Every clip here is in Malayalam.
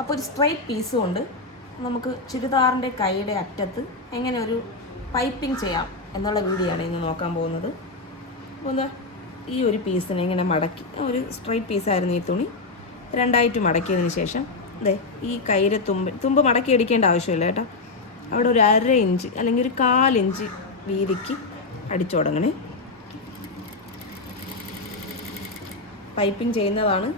അപ്പോൾ ഒരു സ്ട്രൈറ്റ് പീസും ഉണ്ട്. നമുക്ക് ചുരിദാറിൻ്റെ കൈയുടെ അറ്റത്ത് എങ്ങനെ ഒരു പൈപ്പിംഗ് ചെയ്യാം എന്നുള്ള വീഡിയോ ആണ് ഇന്ന് നോക്കാൻ പോകുന്നത്. ഒന്ന് ഈ ഒരു പീസിനെ ഇങ്ങനെ മടക്കി, ഒരു സ്ട്രൈറ്റ് പീസായിരുന്നു ഈ തുണി, രണ്ടായിട്ട് മടക്കിയതിന് ശേഷം അതെ ഈ കൈയുടെ തുമ്പ് മടക്കി അടിക്കേണ്ട ആവശ്യമില്ല കേട്ടോ. അവിടെ ഒരു 1/2 ഇഞ്ച് അല്ലെങ്കിൽ ഒരു 1/4 ഇഞ്ച് വീതിക്ക് അടിച്ചു തുടങ്ങണേ. പൈപ്പിംഗ് ചെയ്യുന്നതാണ്.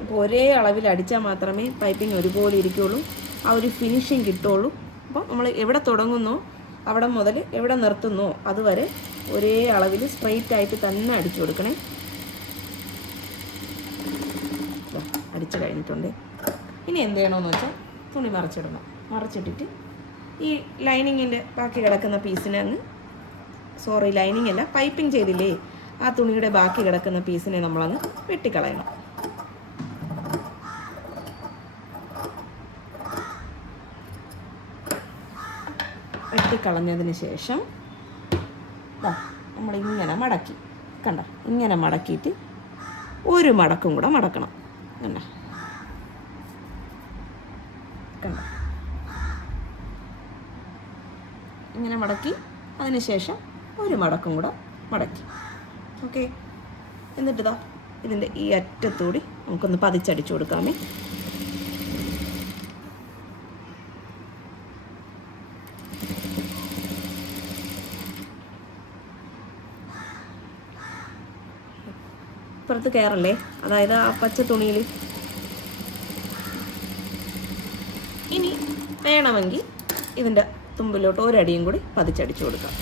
അപ്പോൾ ഒരേ അളവിൽ അടിച്ചാൽ മാത്രമേ പൈപ്പിംഗ് ഒരുപോലെ ഇരിക്കുകയുള്ളൂ, ആ ഒരു ഫിനിഷിങ് കിട്ടുള്ളൂ. അപ്പോൾ നമ്മൾ എവിടെ തുടങ്ങുന്നോ അവിടെ മുതൽ എവിടെ നിർത്തുന്നോ അതുവരെ ഒരേ അളവിൽ സ്ട്രെയിറ്റ് ആയിട്ട് തന്നെ അടിച്ചു കൊടുക്കണേ. അടിച്ചു കഴിഞ്ഞിട്ടുണ്ട്. ഇനി എന്ത് ചെയ്യണമെന്ന് വെച്ചാൽ തുണി മറിച്ചിടണം. മറിച്ചിട്ടിട്ട് ഈ ലൈനിങ്ങിൻ്റെ ബാക്കി കിടക്കുന്ന പീസിനെ ലൈനിങ് അല്ല, പൈപ്പിംഗ് ചെയ്തില്ലേ ആ തുണിയുടെ ബാക്കി കിടക്കുന്ന പീസിനെ നമ്മളങ്ങ് വെട്ടിക്കളയണം. വെട്ടിക്കളഞ്ഞതിന് ശേഷം നമ്മളിങ്ങനെ മടക്കി, കണ്ട ഇങ്ങനെ മടക്കിയിട്ട് ഒരു മടക്കും കൂടെ മടക്കണം. കണ്ട കണ്ട ഇങ്ങനെ മടക്കി അതിന് ശേഷം ഒരു മടക്കും കൂടെ മടക്കി. ഓക്കെ, എന്നിട്ടിതാ ഇതിൻ്റെ ഈ അറ്റത്തൂടി നമുക്കൊന്ന് പതിച്ചടിച്ചു കൊടുക്കാമേ. പുറത്ത് കയറല്ലേ, അതായത് ആ പച്ച തുണിയിൽ. ഇനി വേണമെങ്കിൽ ഇതിൻ്റെ തുമ്പിലോട്ട് ഒരടിയും കൂടി പതിച്ചടിച്ചു കൊടുക്കാം.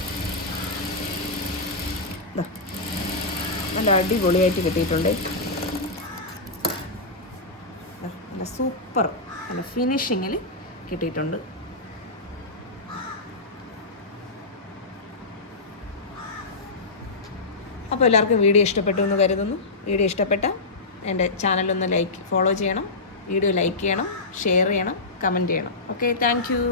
നല്ല അടിപൊളിയായിട്ട് കിട്ടിയിട്ടുണ്ട്. നല്ല സൂപ്പർ, നല്ല ഫിനിഷിങ്ങിൽ കിട്ടിയിട്ടുണ്ട്. അപ്പോൾ എല്ലാവർക്കും വീഡിയോ ഇഷ്ടപ്പെട്ടു എന്ന് കരുതുന്നു. വീഡിയോ ഇഷ്ടപ്പെട്ടാൽ എൻ്റെ ചാനലൊന്ന് ഫോളോ ചെയ്യണം, വീഡിയോ ലൈക്ക് ചെയ്യണം, ഷെയർ ചെയ്യണം, കമൻറ്റ് ചെയ്യണം. Okay, thank you.